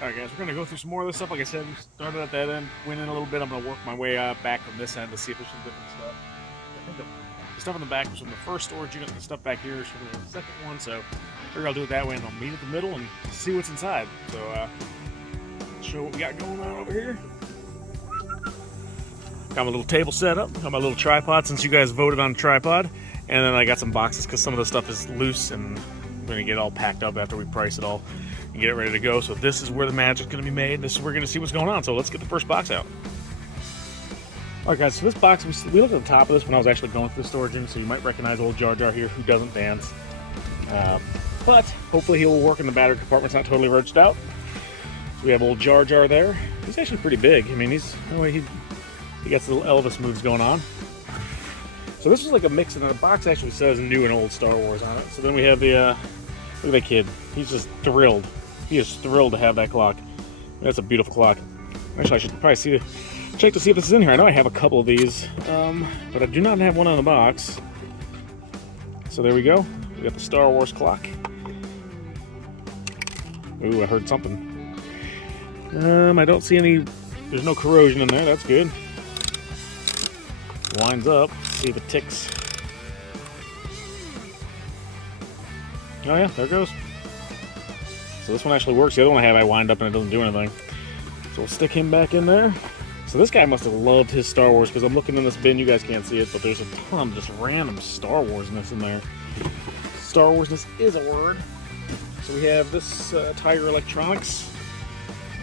Alright guys, we're going to go through some more of this stuff. Like I said, we started at that end, went in a little bit. I'm going to work my way back from this end to see if there's some different stuff. I think the stuff in the back was from the first storage unit, the stuff back here is from the second one, so I figure I'll do it that way and I'll meet at the middle and see what's inside. So, show what we got going on over here. Got my little table set up, got my little tripod since you guys voted on a tripod, and then I got some boxes because some of the stuff is loose and I'm going to get it all packed up after we price it all and get it ready to go. So this is where the magic's going to be made. This is where we're going to see what's going on. So let's get the first box out. Alright guys, so this box, we looked at the top of this when I was actually going through the storage room, so you might recognize old Jar Jar here who doesn't dance. But hopefully he'll work in the battery compartment. It's not totally roached out. So we have old Jar Jar there. He's actually pretty big. I mean, he gets little Elvis moves going on. So this was like a mix, and the box actually says new and old Star Wars on it. So then we have the, look at that kid. He's just thrilled. He is thrilled to have that clock. That's a beautiful clock. Actually, I should probably check to see if this is in here. I know I have a couple of these, but I do not have one on the box. So there we go. We got the Star Wars clock. Ooh, I heard something. I don't see any, there's no corrosion in there. That's good. Winds up. See if it ticks. Oh yeah, there it goes. So this one actually works. The other one I wind up and it doesn't do anything. So we'll stick him back in there. So this guy must have loved his Star Wars, because I'm looking in this bin. You guys can't see it, but there's a ton of just random Star Warsness in there. Star Warsness is a word. So we have this Tiger Electronics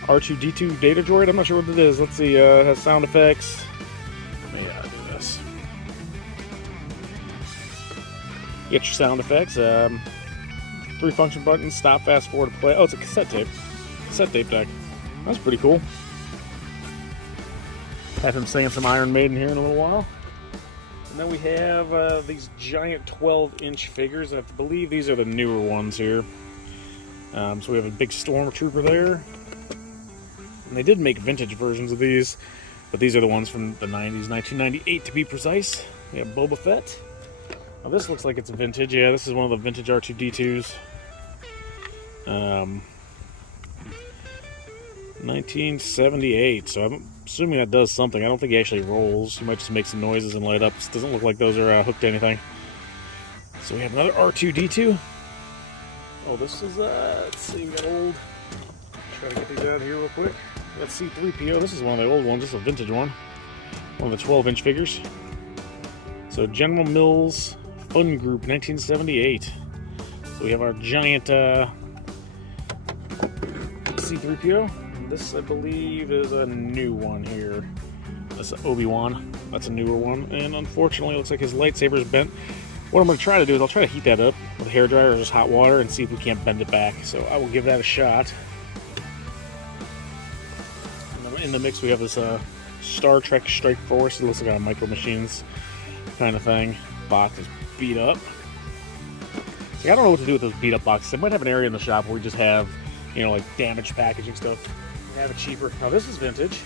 R2-D2 data droid. I'm not sure what it is. Let's see. It has sound effects. Let me do this. Get your sound effects. 3 function buttons, stop, fast forward, play. Oh, it's a cassette tape. Cassette tape deck. That's pretty cool. Have him saying some Iron Maiden here in a little while. And then we have these giant 12-inch figures. I believe these are the newer ones here. So we have a big Stormtrooper there. And they did make vintage versions of these, but these are the ones from the 90s, 1998 to be precise. We have Boba Fett. Now this looks like it's vintage. Yeah, this is one of the vintage R2-D2s. 1978, so I'm assuming that does something. I don't think he actually rolls. He might just make some noises and light up. It doesn't look like those are hooked to anything. So we have another R2-D2. Oh, this is, let's see, we got old. Try to get these out of here real quick. We got C-3PO. This is one of the old ones, just a vintage one. One of the 12-inch figures. So General Mills Fun Group, 1978. So we have our giant C-3PO. This, I believe, is a new one here. That's Obi-Wan. That's a newer one. And unfortunately, it looks like his lightsaber is bent. What I'm going to try to do is I'll try to heat that up with a hairdryer or just hot water and see if we can't bend it back. So I will give that a shot. And then in the mix, we have this Star Trek Strike Force. It looks like a Micro Machines kind of thing. Box is beat up. See, I don't know what to do with those beat up boxes. I might have an area in the shop where we just have, you know, like damaged packaging stuff. Have it cheaper. Now this is vintage.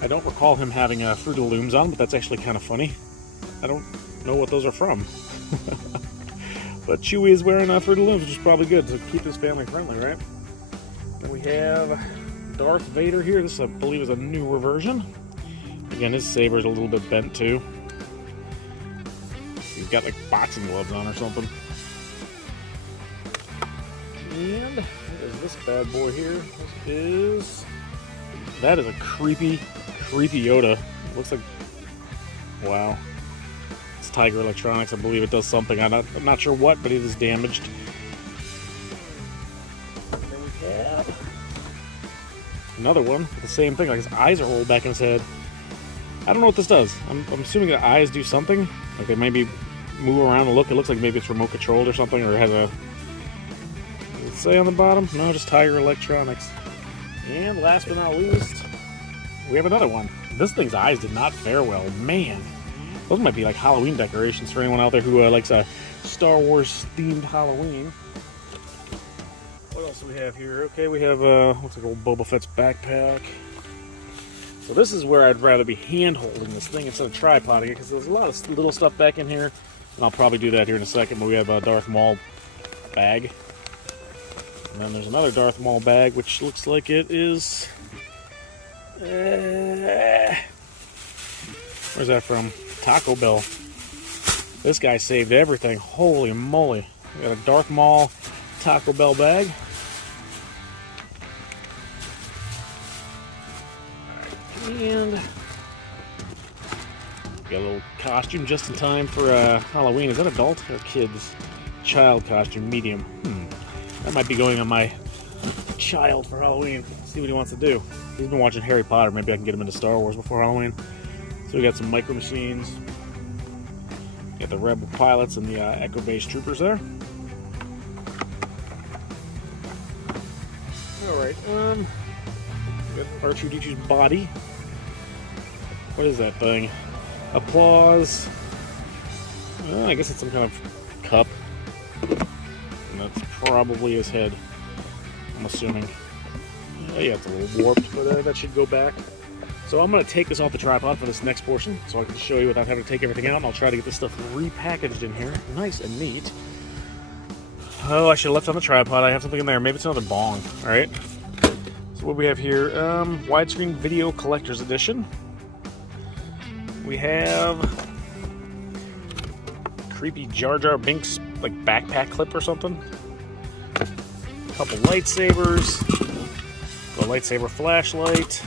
I don't recall him having Fruit of the Looms on, but that's actually kind of funny. I don't know what those are from. But Chewie is wearing Fruit of the Looms, which is probably good to keep this family friendly, right? Then we have Darth Vader here. This, I believe, is a newer version. Again, his saber's a little bit bent too. He's got like boxing gloves on or something. And what is this bad boy here? That is a creepy Yoda. It looks like, wow. It's Tiger Electronics. I believe it does something. I'm not sure what, but it is damaged. And then we have another one with the same thing. Like his eyes are rolled back in his head. I don't know what this does. I'm assuming that eyes do something. Like they maybe move around and look. It looks like maybe it's remote controlled or something, or it has a. Does it say on the bottom? No, just Tiger Electronics. And last but not least, we have another one. This thing's eyes did not fare well. Man, those might be like Halloween decorations for anyone out there who likes a Star Wars themed Halloween. What else do we have here? Okay, we have looks like old Boba Fett's backpack. So this is where I'd rather be hand holding this thing instead of tripoding it, because there's a lot of little stuff back in here, and I'll probably do that here in a second. But we have a Darth Maul bag. And then there's another Darth Maul bag, which looks like it is... where's that from? Taco Bell. This guy saved everything. Holy moly. We got a Darth Maul Taco Bell bag. And got a little costume just in time for Halloween. Is that adult or kids? Child costume, medium. That might be going on my child for Halloween. See what he wants to do. He's been watching Harry Potter. Maybe I can get him into Star Wars before Halloween. So we got some micro machines. Got the Rebel pilots and the Echo Base troopers there. Alright, we got R2-D2's body. What is that thing? Applause. I guess it's some kind of cup. And that's probably his head, I'm assuming. Yeah, it's a little warped, but that should go back. So I'm going to take this off the tripod for this next portion, so I can show you without having to take everything out, and I'll try to get this stuff repackaged in here. Nice and neat. Oh, I should have left it on the tripod. I have something in there. Maybe it's another bong. Alright. So what we have here, widescreen video collector's edition. We have creepy Jar Jar Binks like backpack clip or something. A couple lightsabers. A lightsaber flashlight.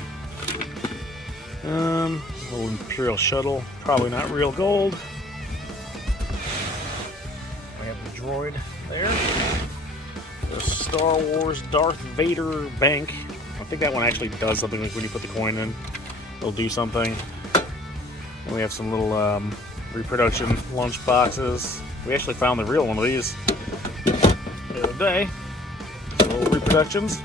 A little Imperial shuttle. Probably not real gold. We have the droid there. The Star Wars Darth Vader bank. I think that one actually does something, like when you put the coin in, it'll do something. And we have some little reproduction lunch boxes. We actually found the real one of these the other day. Little reproductions.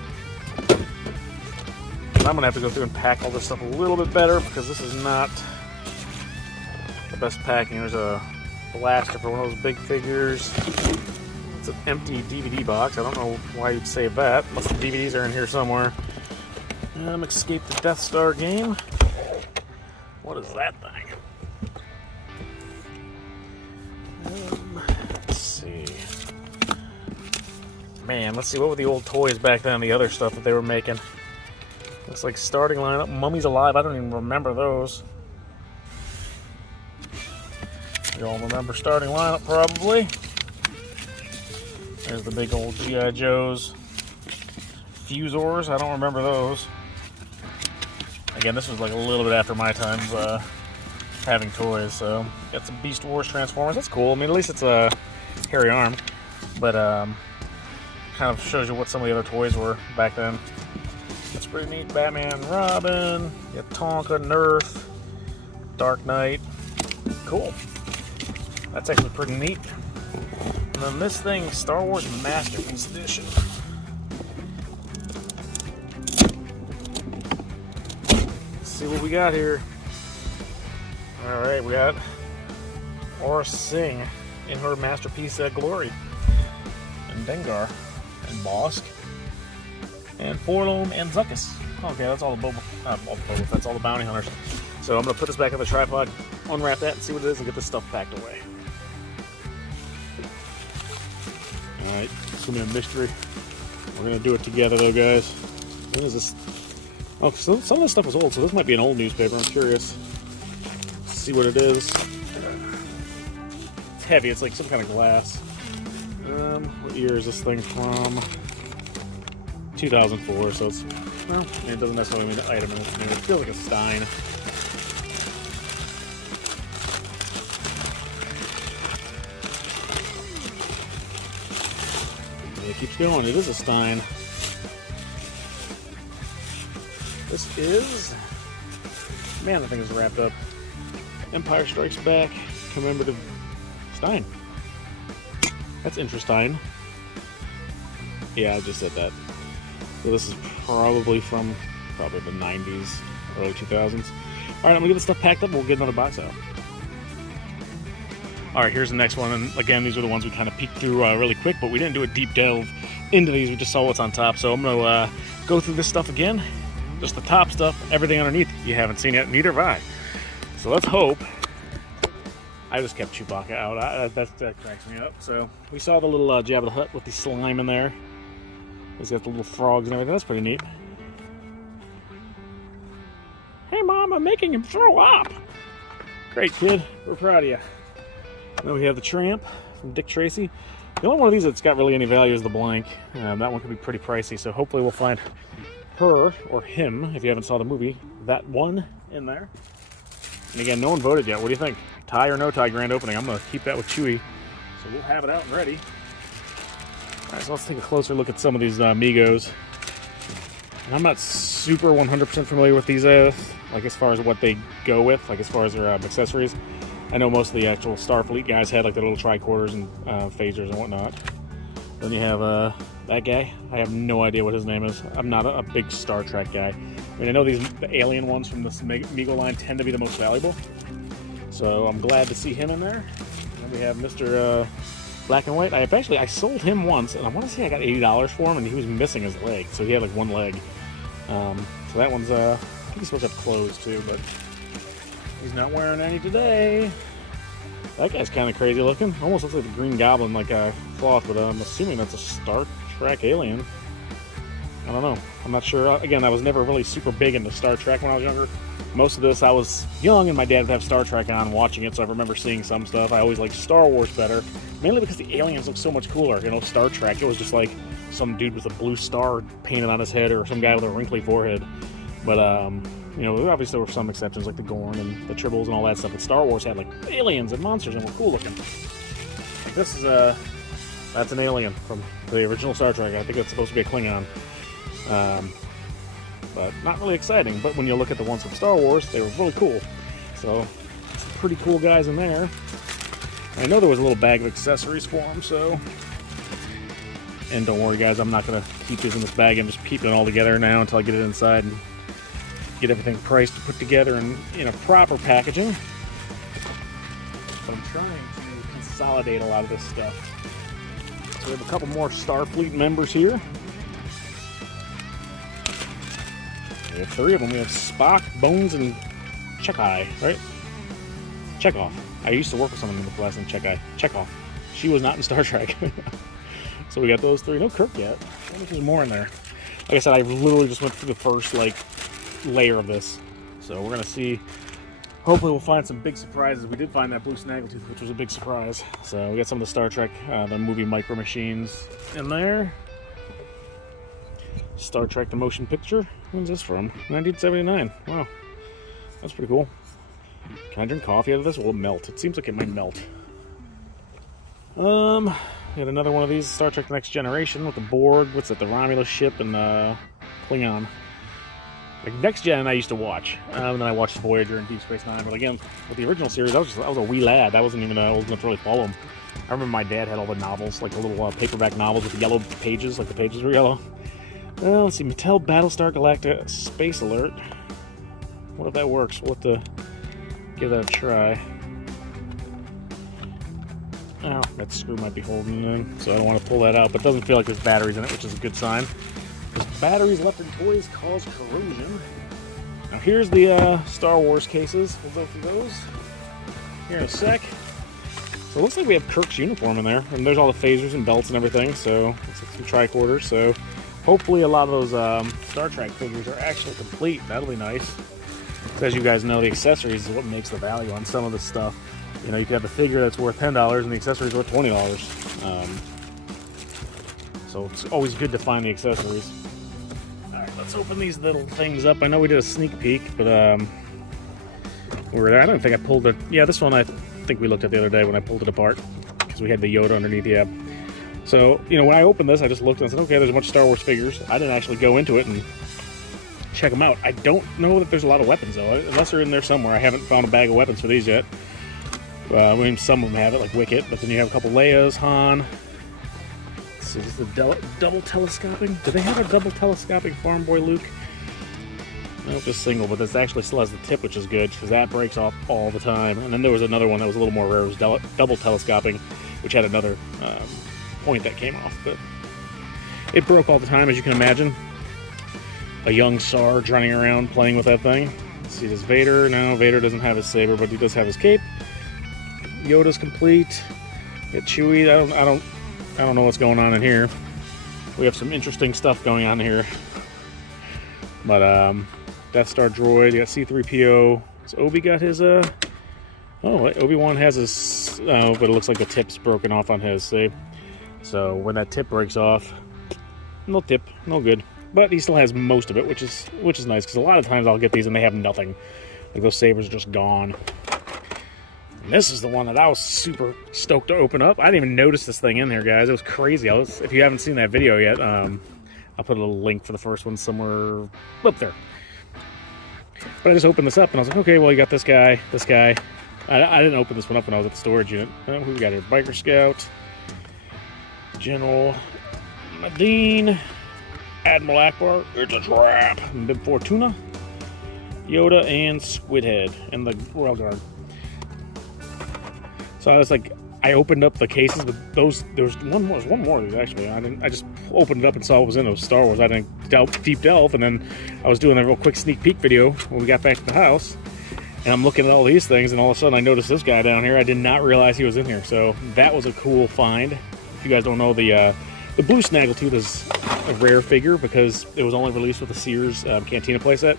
And I'm going to have to go through and pack all this stuff a little bit better because this is not the best packing. There's a blaster for one of those big figures. It's an empty DVD box. I don't know why you'd save that, unless the DVDs are in here somewhere. Escape the Death Star game. What is that thing? Let's see. Man, let's see, what were the old toys back then, the other stuff that they were making? Looks like starting lineup. Mummies Alive, I don't even remember those. You all remember starting lineup, probably. There's the big old G.I. Joes. Fusors, I don't remember those. Again, this was like a little bit after my time of having toys, so got some Beast Wars Transformers. That's cool. I mean, at least it's a hairy arm, but kind of shows you what some of the other toys were back then. That's pretty neat. Batman, Robin, you got Tonka, Nerf, Dark Knight. Cool. That's actually pretty neat. And then this thing, Star Wars Masterpiece Edition. See what we got here. Alright, we got Aura Singh in her masterpiece glory. And Dengar. And Bosk. And Forlom and Zuckuss. Okay, that's all the Boba. That's all the bounty hunters. So I'm going to put this back on the tripod, unwrap that, and see what it is, and get this stuff packed away. Alright, it's going to be a mystery. We're going to do it together, though, guys. When is this? Oh, so some of this stuff was old, so this might be an old newspaper. I'm curious. Let's see what it is. It's heavy. It's like some kind of glass. What year is this thing from? 2004, so it's, well, it doesn't necessarily mean the item in its name. It feels like a Stein. It keeps going. It is a Stein. This is, man, the thing is wrapped up. Empire Strikes Back commemorative Stein. That's interesting. Yeah, I just said that. So this is probably from the 90s, early 2000s. Alright, I'm going to get this stuff packed up and we'll get another box out. Alright, here's the next one. And again, these are the ones we kind of peeked through really quick, but we didn't do a deep delve into these. We just saw what's on top. So I'm going to go through this stuff again. Just the top stuff, everything underneath you haven't seen yet, neither have I. So let's hope. I just kept Chewbacca out. That cracks me up. So we saw the little Jabba the Hutt with the slime in there. He's got the little frogs and everything. That's pretty neat. Hey, Mom, I'm making him throw up. Great, kid. We're proud of you. Then we have the Tramp from Dick Tracy. The only one of these that's got really any value is the blank. That one could be pretty pricey, so hopefully we'll find her, or him, if you haven't saw the movie, that one in there. And again, no one voted yet. What do you think? Tie or no tie grand opening? I'm going to keep that with Chewy. So we'll have it out and ready. Alright, so let's take a closer look at some of these Migos. And I'm not super 100% familiar with these, like as far as what they go with, like as far as their accessories. I know most of the actual Starfleet guys had like the little tricorders and phasers and whatnot. Then you have that guy. I have no idea what his name is. I'm not a big Star Trek guy. I mean, I know the alien ones from this Migo line tend to be the most valuable. So I'm glad to see him in there. And we have Mr. Black and White. I sold him once, and I want to say I got $80 for him, and he was missing his leg. So he had like one leg. So that one's, I think he's supposed to have clothes too, but he's not wearing any today. That guy's kind of crazy looking. Almost looks like the Green Goblin, like a cloth, but I'm assuming that's a Star Trek alien. I don't know. I'm not sure. Again, I was never really super big into Star Trek when I was younger. Most of this, I was young, and my dad would have Star Trek on watching it, so I remember seeing some stuff. I always liked Star Wars better, mainly because the aliens look so much cooler. You know, Star Trek, it was just like some dude with a blue star painted on his head, or some guy with a wrinkly forehead. But, you know, obviously there were some exceptions, like the Gorn and the Tribbles and all that stuff, but Star Wars had, like, aliens and monsters and were cool looking. Like this is, that's an alien from the original Star Trek. I think it's supposed to be a Klingon. But not really exciting. But when you look at the ones from Star Wars, they were really cool. So, some pretty cool guys in there. I know there was a little bag of accessories for them, so... And don't worry, guys, I'm not going to keep using this bag. I'm just keeping it all together now until I get it inside and get everything priced to put together in a proper packaging. But I'm trying to consolidate a lot of this stuff. So we have a couple more Starfleet members here. We have three of them. We have Spock, Bones, and Chekhov, right? Chekhov. I used to work with someone in the class named Chekhov. She was not in Star Trek. So we got those three. No Kirk yet. I wonder if there's more in there. Like I said, I literally just went through the first, like, layer of this. So we're going to see. Hopefully we'll find some big surprises. We did find that blue snaggletooth, which was a big surprise. So we got some of the Star Trek, the movie Micro Machines in there. Star Trek the Motion Picture. When's this from? 1979. Wow. That's pretty cool. Can I drink coffee out of this? Will it melt? It seems like it might melt. We had another one of these, Star Trek The Next Generation with the Borg. What's it? The Romulus ship and Klingon. Like Next Gen I used to watch. And then I watched Voyager and Deep Space Nine. But again, with the original series, I was a wee lad. I wasn't even old enough to really follow them. I remember my dad had all the novels, like the little paperback novels with the yellow pages, like the pages were yellow. Well, let's see, Mattel Battlestar Galactica Space Alert. What if that works? We'll have to give that a try. Oh, that screw might be holding in, so I don't want to pull that out, but it doesn't feel like there's batteries in it, which is a good sign. Because batteries left in toys cause corrosion. Now here's the Star Wars cases. We'll go through those here in a sec. So it looks like we have Kirk's uniform in there, and there's all the phasers and belts and everything, so it's like some tricorders, so hopefully a lot of those Star Trek figures are actually complete. That'll be nice. As you guys know, the accessories is what makes the value on some of this stuff. You know, you can have the figure that's worth $10 and the accessories worth $20. So it's always good to find the accessories. Alright, let's open these little things up. I know we did a sneak peek, but we were there. I don't think I pulled it. Yeah, this one I think we looked at the other day when I pulled it apart. Because we had the Yoda underneath, yeah. So, you know, when I opened this, I just looked and said, okay, there's a bunch of Star Wars figures. I didn't actually go into it and check them out. I don't know that there's a lot of weapons, though. Unless they're in there somewhere. I haven't found a bag of weapons for these yet. I mean, some of them have it, like Wicket, but then you have a couple Leias, Han. Let's see, is this the double telescoping? Do they have a double telescoping Farm Boy Luke? Nope, just single, but this actually still has the tip, which is good, because that breaks off all the time. And then there was another one that was a little more rare, it was double telescoping, which had another point that came off, but it broke all the time, as you can imagine. A young Sarge running around playing with that thing. Let's see, does Vader? No, Vader doesn't have his saber, but he does have his cape. Yoda's complete. Get Chewie. I don't know what's going on in here. we have some interesting stuff going on here. But Death Star droid, you got C-3PO. So Obi got his oh, Obi-Wan has his but it looks like the tip's broken off on his, see? So when that tip breaks off, no tip, no good. But he still has most of it, which is nice, because a lot of times I'll get these and they have nothing. Like those sabers are just gone. And this is the one that I was super stoked to open up. I didn't even notice this thing in here, guys. It was crazy. If you haven't seen that video yet, I'll put a little link for the first one somewhere up there. But I just opened this up and I was like, okay, well, you got this guy, this guy. I didn't open this one up when I was at the storage unit. Who we got here? Biker Scout, General Madine, Admiral Akbar, it's a trap, Bib Fortuna, Yoda, and Squidhead, and the Royal Guard. So I was like, I opened up the cases, but there was one more of these actually. I just opened it up and saw what was in those Star Wars. I didn't deep delve, and then I was doing a real quick sneak peek video when we got back to the house, and I'm looking at all these things, and all of a sudden I noticed this guy down here. I did not realize he was in here, so that was a cool find. If you guys don't know, the blue Snaggletooth is a rare figure because it was only released with the Sears Cantina playset,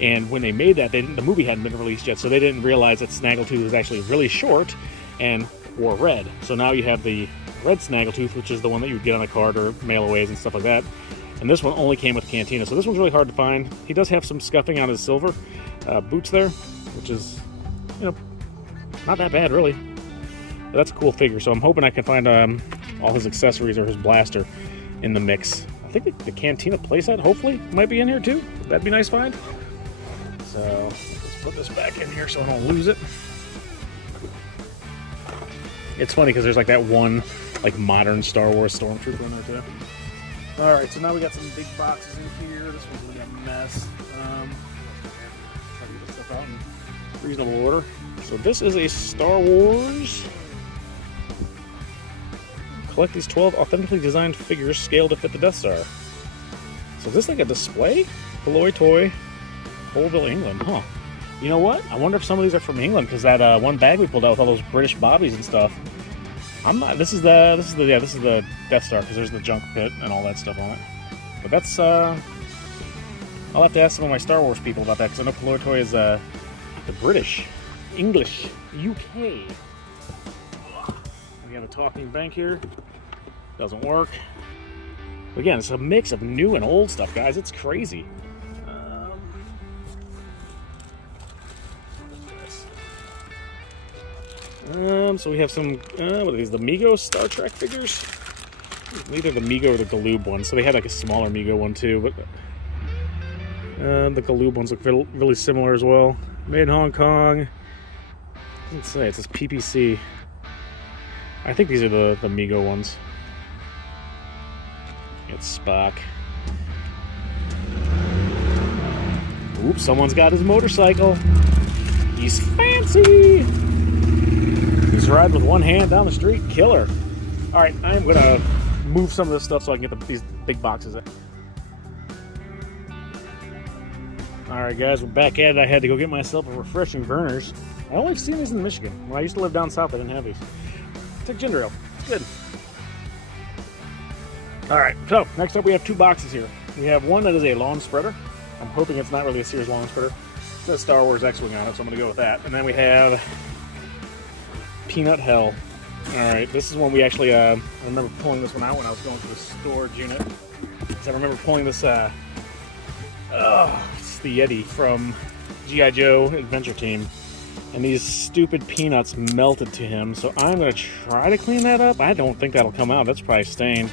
and when they made that, the movie hadn't been released yet, so they didn't realize that Snaggletooth was actually really short and wore red. So now you have the red Snaggletooth, which is the one that you would get on a card or mail-aways and stuff like that. And this one only came with Cantina, so this one's really hard to find. He does have some scuffing on his silver boots there, which is, you know, not that bad, really. But that's a cool figure, so I'm hoping I can find all his accessories or his blaster in the mix. I think the Cantina playset, hopefully, might be in here too. That'd be a nice find. So let's put this back in here so I don't lose it. It's funny because there's like that one like modern Star Wars Stormtrooper in there too. All right, so now we got some big boxes in here. This one's really a mess. Try to get this stuff out in reasonable order. So this is a Star Wars. Collect these 12 authentically designed figures scaled to fit the Death Star. So is this like a display? Beloy Toy, Holville, England. Huh. You know what? I wonder if some of these are from England, because that one bag we pulled out with all those British bobbies and stuff. I'm not. This is the Death Star, because there's the junk pit and all that stuff on it. But that's I'll have to ask some of my Star Wars people about that, because I know Beloy Toy is the British, English, UK. We have a talking bank here. Doesn't work. Again, it's a mix of new and old stuff, guys. It's crazy. So we have some, what are these, the Mego Star Trek figures? Either the Mego or the Galoob one. So they had like a smaller Mego one too, but the Galoob ones look really similar as well. Made in Hong Kong. Let's say it says PPC. I think these are the Mego ones. It's Spock. Oops, someone's got his motorcycle. He's fancy. He's riding with one hand down the street. Killer. All right, I'm gonna move some of this stuff so I can get these big boxes in. All right, guys, we're back at it. I had to go get myself a refreshing Burners. I only seen these in Michigan. When I used to live down south, I didn't have these. Took ginger ale. It's good. All right, so next up we have two boxes here. We have one that is a lawn spreader. I'm hoping it's not really a Sears lawn spreader. It says Star Wars X-Wing on it, so I'm gonna go with that. And then we have Peanut Hell. All right, this is one we actually, I remember pulling this one out when I was going to the storage unit. So I remember pulling this, it's the Yeti from G.I. Joe Adventure Team. And these stupid peanuts melted to him, so I'm going to try to clean that up. I don't think that'll come out. That's probably stained,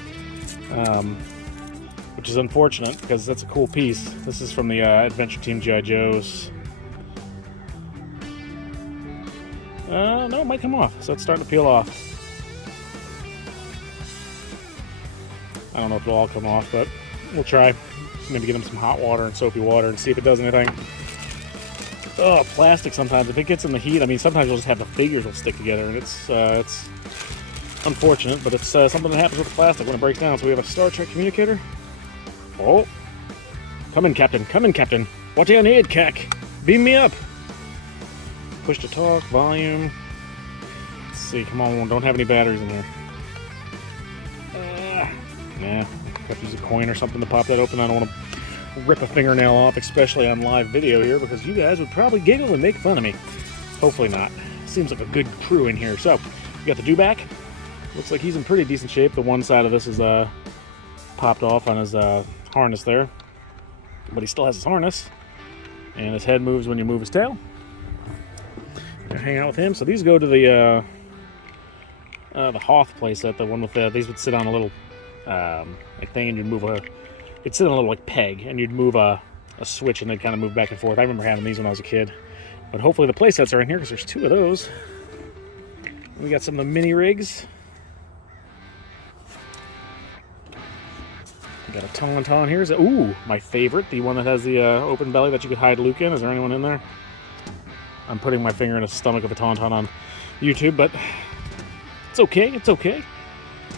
which is unfortunate because that's a cool piece. This is from the Adventure Team G.I. Joes. No, it might come off, so it's starting to peel off. I don't know if it'll all come off, but we'll try. Maybe get them some hot water and soapy water and see if it does anything. Oh, plastic sometimes. If it gets in the heat, I mean, sometimes you'll just have the figures will stick together, and it's unfortunate, but it's something that happens with the plastic when it breaks down. So we have a Star Trek communicator. Oh, come in, Captain. Come in, Captain. What do you need, Keck? Beam me up. Push to talk, volume. Let's see, come on, don't have any batteries in here. Nah. Have to use a coin or something to pop that open. I don't want to rip a fingernail off, especially on live video here, because you guys would probably giggle and make fun of me. Hopefully not. Seems like a good crew in here. So, we got the dewback. Looks like he's in pretty decent shape. The one side of this is popped off on his harness there. But he still has his harness. And his head moves when you move his tail. Gonna hang out with him. So these go to the Hoth playset, the one with these would sit on a little like thing, and you'd move it'd sit on a little like peg, and you'd move a switch, and they'd kind of move back and forth. I remember having these when I was a kid. But hopefully the playsets are in here, because there's 2 of those. We got some of the mini rigs. We got a Tauntaun here. Ooh, my favorite, the one that has the open belly that you could hide Luke in. Is there anyone in there? I'm putting my finger in the stomach of a Tauntaun on YouTube, but it's okay. It's okay.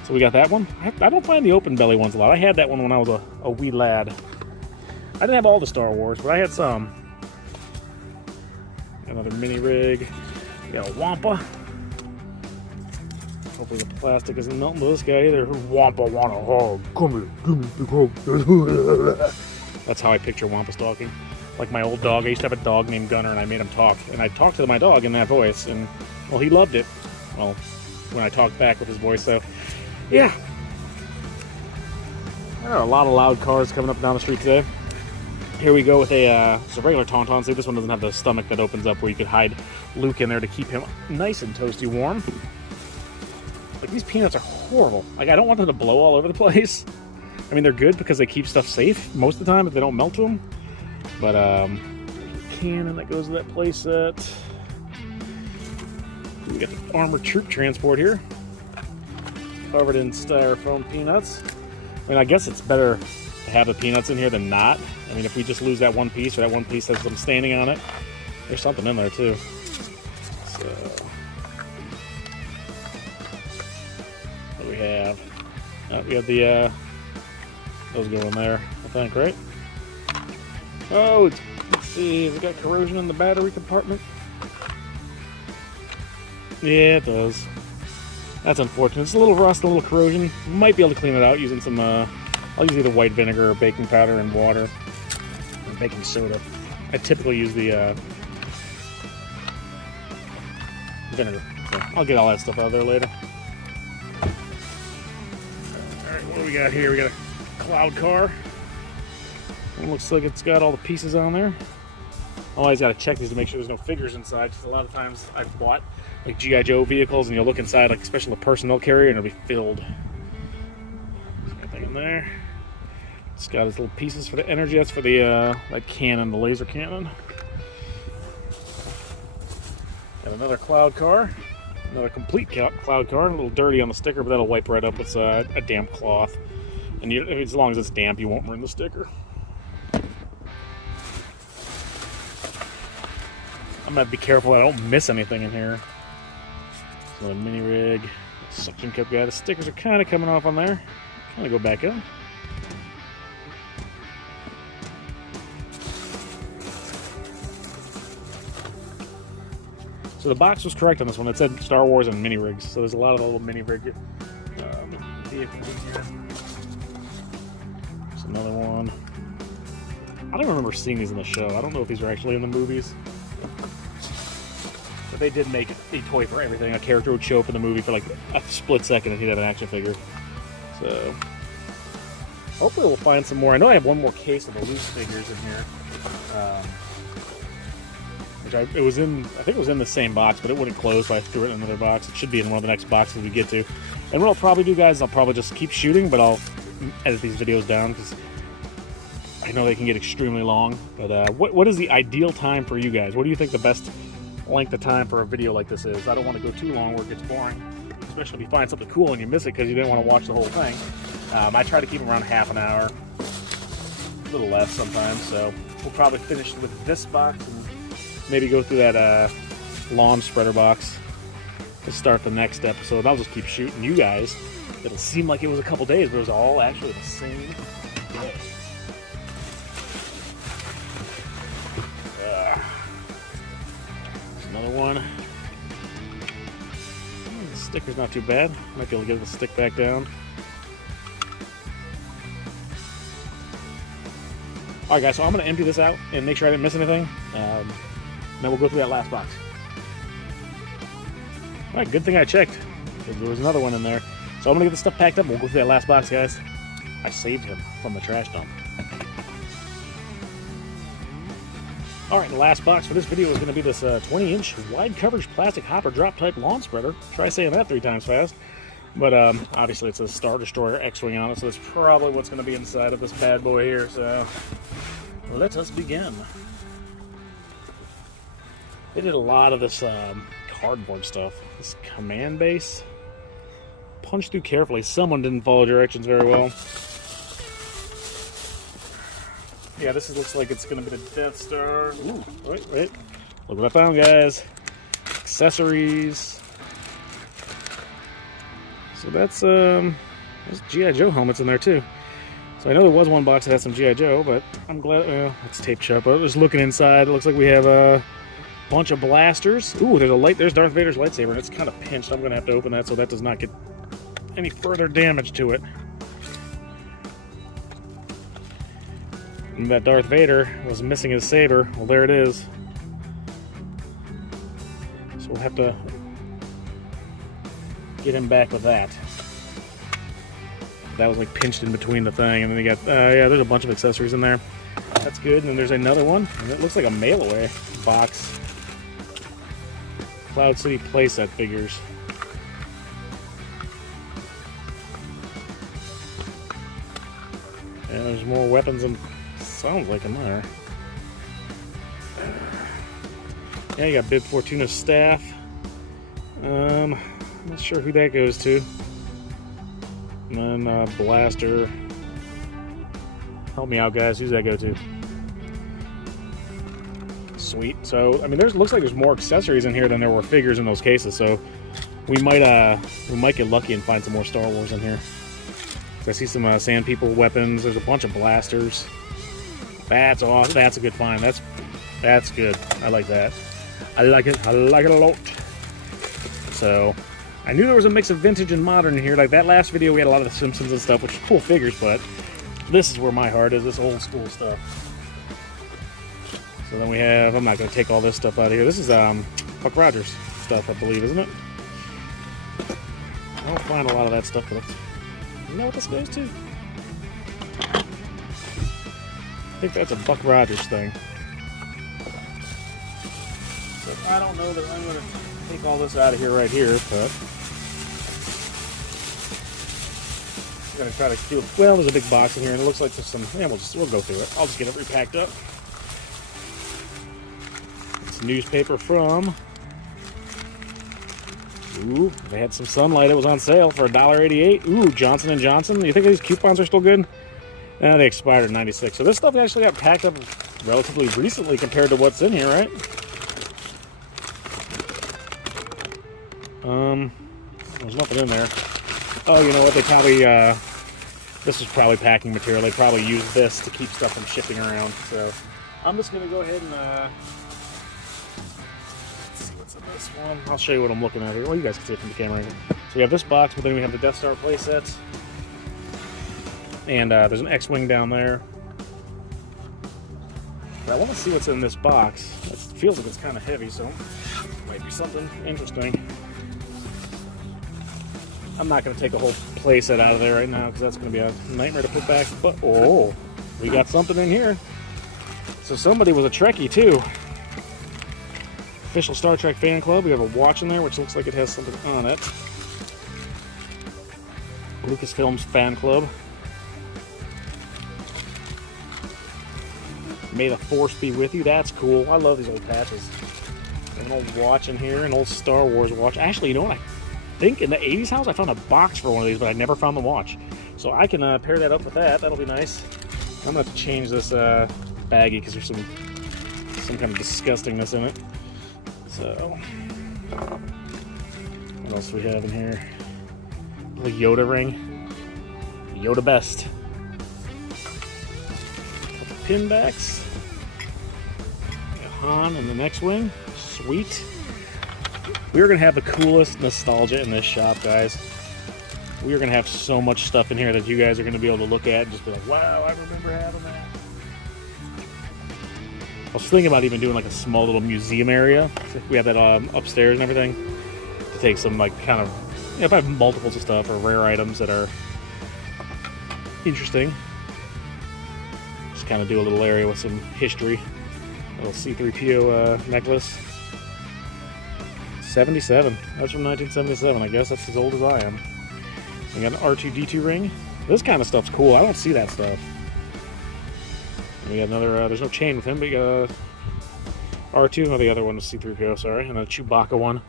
So we got that one. I don't find the open belly ones a lot. I had that one when I was a wee lad. I didn't have all the Star Wars, but I had some. Another mini rig. We got a Wampa. Hopefully the plastic isn't melting to this guy either. Wampa want a hug. Come here, give me a big hug. That's how I picture Wampas talking. Like my old dog. I used to have a dog named Gunner, and I made him talk. And I talked to my dog in that voice, and well, he loved it. Well, when I talked back with his voice, so yeah. There are a lot of loud cars coming up and down the street today. Here we go with it's a regular Tauntaun. See, this one doesn't have the stomach that opens up where you could hide Luke in there to keep him nice and toasty warm. Like, these peanuts are horrible. Like, I don't want them to blow all over the place. I mean, they're good because they keep stuff safe most of the time if they don't melt to them. But, cannon that goes to that playset. We got the armored troop transport here. Covered in styrofoam peanuts. I mean, I guess it's better to have the peanuts in here than not. I mean, if we just lose that one piece, or that one piece has some staining on it, there's something in there too. So, what do we have? We have the, those go in there, I think, right? Oh, let's see, we got corrosion in the battery compartment. Yeah, it does. That's unfortunate. It's a little rust, a little corrosion. Might be able to clean it out using some, I'll use either white vinegar or baking powder and water. And baking soda. I typically use the vinegar. So I'll get all that stuff out of there later. Alright, what do we got here? We got a cloud car. It looks like it's got all the pieces on there. Always got to check these to make sure there's no figures inside, because a lot of times I've bought like G.I. Joe vehicles, and you'll look inside, like especially the personnel carrier, and it'll be filled. There's nothing in there. It's got its little pieces for the energy. That's for the like cannon, the laser cannon. Got another cloud car, another complete cloud car. A little dirty on the sticker, but that'll wipe right up with a damp cloth. And as long as it's damp, you won't ruin the sticker. I'm gonna be careful I don't miss anything in here. So a mini rig, suction cup guy. The stickers are kind of coming off on there. Kind of go back in. So the box was correct on this one. It said Star Wars and mini rigs. So there's a lot of little mini rig vehicles in here. There's another one. I don't remember seeing these in the show. I don't know if these are actually in the movies. But they did make a toy for everything. A character would show up in the movie for like a split second and he'd have an action figure. So hopefully we'll find some more. I know I have one more case of the loose figures in here. Which I think it was in the same box, but it wouldn't close, so I threw it in another box. It should be in one of the next boxes we get to. And what I'll probably do, guys, I'll probably just keep shooting, but I'll edit these videos down because I know they can get extremely long. But what is the ideal time for you guys? What do you think the best length of time for a video like this is? I don't want to go too long where it gets boring, especially if you find something cool and you miss it because you didn't want to watch the whole thing. I try to keep them around half an hour, a little less sometimes. So we'll probably finish with this box and maybe go through that lawn spreader box to start the next episode. I'll just keep shooting you guys. It'll seem like it was a couple days, but it was all actually the same day. Another one. The sticker's not too bad. Might be able to get the stick back down. Alright guys, so I'm going to empty this out and make sure I didn't miss anything. Then we'll go through that last box. Alright, good thing I checked, because there was another one in there. So I'm going to get this stuff packed up and we'll go through that last box, guys. I saved him from the trash dump. Alright, the last box for this video is going to be this 20-inch wide coverage plastic hopper drop type lawn spreader. Try saying that 3 times fast. But obviously it's a Star Destroyer X-Wing on it, so that's probably what's going to be inside of this bad boy here. So let us begin. They did a lot of this cardboard stuff. This command base. Punch through carefully. Someone didn't follow directions very well. Yeah, this looks like it's going to be the Death Star. Ooh, wait. Look what I found, guys. Accessories. So that's there's G.I. Joe helmets in there, too. So I know there was one box that had some G.I. Joe, but I'm glad, well, it's taped shut. But just looking inside, it looks like we have a bunch of blasters. Ooh, there's Darth Vader's lightsaber, and it's kind of pinched. I'm going to have to open that so that does not get any further damage to it. And that Darth Vader was missing his saber. Well, there it is. So we'll have to get him back with that. That was like pinched in between the thing. And then you got, yeah, there's a bunch of accessories in there. That's good. And then there's another one. And it looks like a mail-away box. Cloud City playset figures. And there's more weapons and sounds like in there. Yeah, you got Bib Fortuna's staff. Not sure who that goes to. And then blaster. Help me out, guys. Who's that go to? Sweet. So I mean, looks like there's more accessories in here than there were figures in those cases. So we might get lucky and find some more Star Wars in here. I see some Sand People weapons. There's a bunch of blasters. That's awesome. That's a good find. That's good. I like that. I like it. I like it a lot. So I knew there was a mix of vintage and modern in here. Like that last video, we had a lot of the Simpsons and stuff, which are cool figures, but this is where my heart is. This old school stuff. So then we have. I'm not going to take all this stuff out of here. This is Buck Rogers stuff, I believe, isn't it? I don't find a lot of that stuff, but you know what this goes to? I think that's a Buck Rogers thing. So I don't know that I'm going to take all this out of here right here, but I'm going to try to do it. Well, there's a big box in here, and it looks like there's some. Yeah, we'll go through it. I'll just get it repacked up. It's newspaper from. Ooh, they had some Sunlight. It was on sale for $1.88. Ooh, Johnson & Johnson. You think these coupons are still good? They expired in '96. So this stuff actually got packed up relatively recently compared to what's in here, right? There's nothing in there. Oh, you know what? They probably, this was probably packing material. They probably used this to keep stuff from shipping around. So I'm just going to go ahead and, let's see what's in this one. I'll show you what I'm looking at here. Well, you guys can see it from the camera. So we have this box, but then we have the Death Star playsets. And there's an X-Wing down there. But I want to see what's in this box. It feels like it's kind of heavy, so might be something interesting. I'm not going to take a whole playset out of there right now because that's going to be a nightmare to put back. But, oh, we got something in here. So somebody was a Trekkie, too. Official Star Trek fan club. We have a watch in there, which looks like it has something on it. Lucasfilm's fan club. May the Force be with you. That's cool. I love these old patches. An old watch in here, an old Star Wars watch. Actually, you know what? I think in the 80s house I found a box for one of these, but I never found the watch. So I can pair that up with that. That'll be nice. I'm going to have to change this baggie because there's some kind of disgustingness in it. So, what else do we have in here? A little Yoda ring. Yoda best. Couple pinbacks. Han and the next wing. Sweet. We are going to have the coolest nostalgia in this shop, guys. We are going to have so much stuff in here that you guys are going to be able to look at and just be like, wow, I remember having that. I was thinking about even doing like a small little museum area. We have that upstairs and everything to take some like kind of, if I have multiples of stuff or rare items that are interesting, just kind of do a little area with some history. A little C-3PO necklace. 77. That's from 1977. I guess that's as old as I am. We got an R2-D2 ring. This kind of stuff's cool. I don't see that stuff. We got another, there's no chain with him, but you got R2. Oh, the other one was C-3PO, sorry. And a Chewbacca one.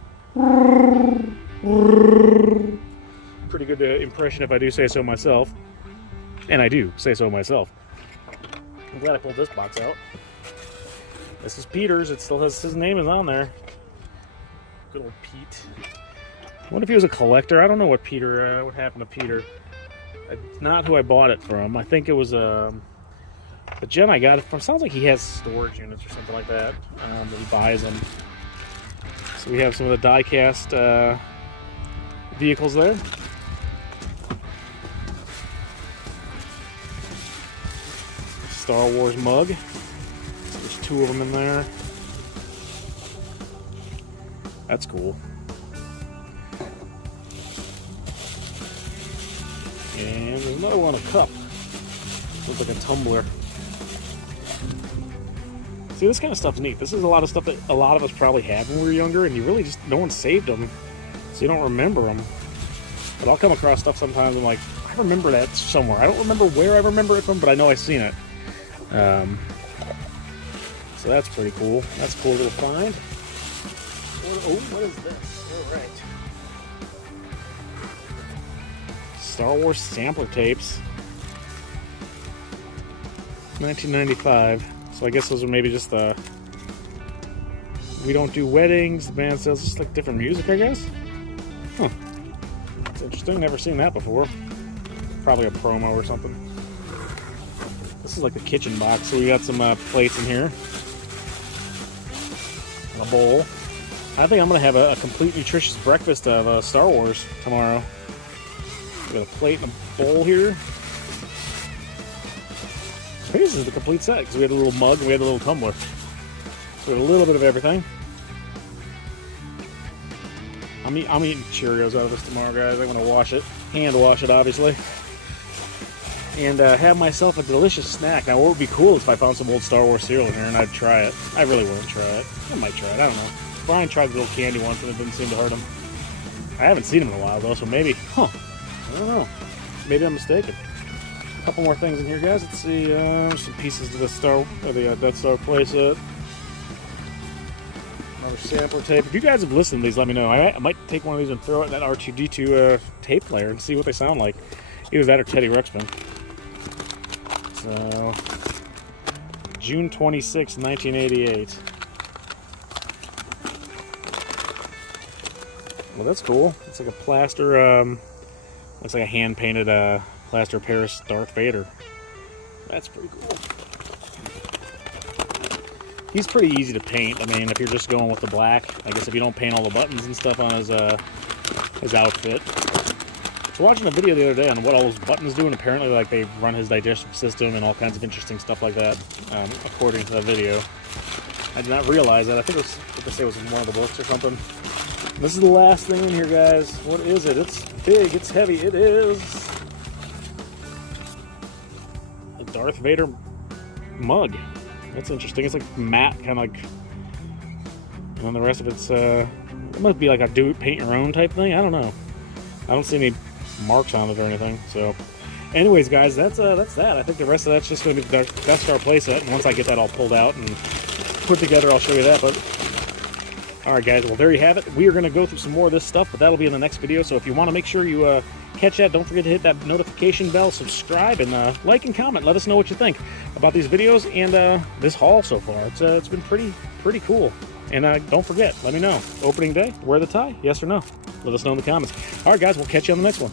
Pretty good impression if I do say so myself. And I do say so myself. I'm glad I pulled this box out. This is Peter's. It still has his name is on there. Good old Pete. I wonder if he was a collector. I don't know what Peter, what happened to Peter. It's not who I bought it from. I think it was the gen I got it from. Sounds like he has storage units or something like that. That he buys them. So we have some of the die-cast vehicles there. Star Wars mug. So there's 2 of them in there. That's cool. And there's another one, a cup. Looks like a tumbler. See, this kind of stuff's neat. This is a lot of stuff that a lot of us probably had when we were younger, and you really just, no one saved them, so you don't remember them. But I'll come across stuff sometimes, I'm like, I remember that somewhere. I don't remember where I remember it from, but I know I've seen it. So that's pretty cool. That's a cool little find. Oh, what is this? All right. Star Wars sampler tapes. 1995. So I guess those are maybe just the... We don't do weddings. The band sells just like different music, I guess. Huh. That's interesting. Never seen that before. Probably a promo or something. This is like the kitchen box. So we got some plates in here. And a bowl. I think I'm going to have a complete nutritious breakfast of Star Wars tomorrow. We got a plate and a bowl here. I think this is the complete set because we had a little mug and we had a little tumbler. So we had a little bit of everything. I'm eating Cheerios out of this tomorrow, guys. I'm going to wash it. Hand wash it, obviously. And have myself a delicious snack. Now, what would be cool is if I found some old Star Wars cereal in here and I'd try it. I really wouldn't try it. I might try it. I don't know. Brian tried the little candy once and it didn't seem to hurt him. I haven't seen him in a while, though, so maybe... Huh. I don't know. Maybe I'm mistaken. A couple more things in here, guys. Let's see. Some pieces of the Death Star playset. Another sampler tape. If you guys have listened to these, let me know. I might take one of these and throw it in that R2-D2 tape player and see what they sound like. Either that or Teddy Ruxpin. So, June 26, 1988. Well, that's cool. It's like a plaster, looks like a hand-painted plaster of Paris Darth Vader. That's pretty cool. He's pretty easy to paint. I mean, if you're just going with the black, I guess if you don't paint all the buttons and stuff on his outfit. I was watching a video the other day on what all those buttons do, and apparently like they run his digestive system and all kinds of interesting stuff like that, according to the video. I did not realize that. I think it was, what they say was in one of the books or something. This is the last thing in here, guys. What is it? It's big, it's heavy. It is a Darth Vader mug. That's interesting. It's like matte, kind of like, and then the rest of it's, it must be like a paint your own type thing. I don't know. I don't see any marks on it or anything. So, anyways, guys, that's that. I think the rest of that's just going to be the Death Star playset. And once I get that all pulled out and put together, I'll show you that. But all right, guys. Well, there you have it. We are going to go through some more of this stuff, but that'll be in the next video. So if you want to make sure you catch that, don't forget to hit that notification bell, subscribe, and like and comment. Let us know what you think about these videos and this haul so far. It's been pretty cool. And don't forget, let me know. Opening day, wear the tie, yes or no? Let us know in the comments. All right, guys, we'll catch you on the next one.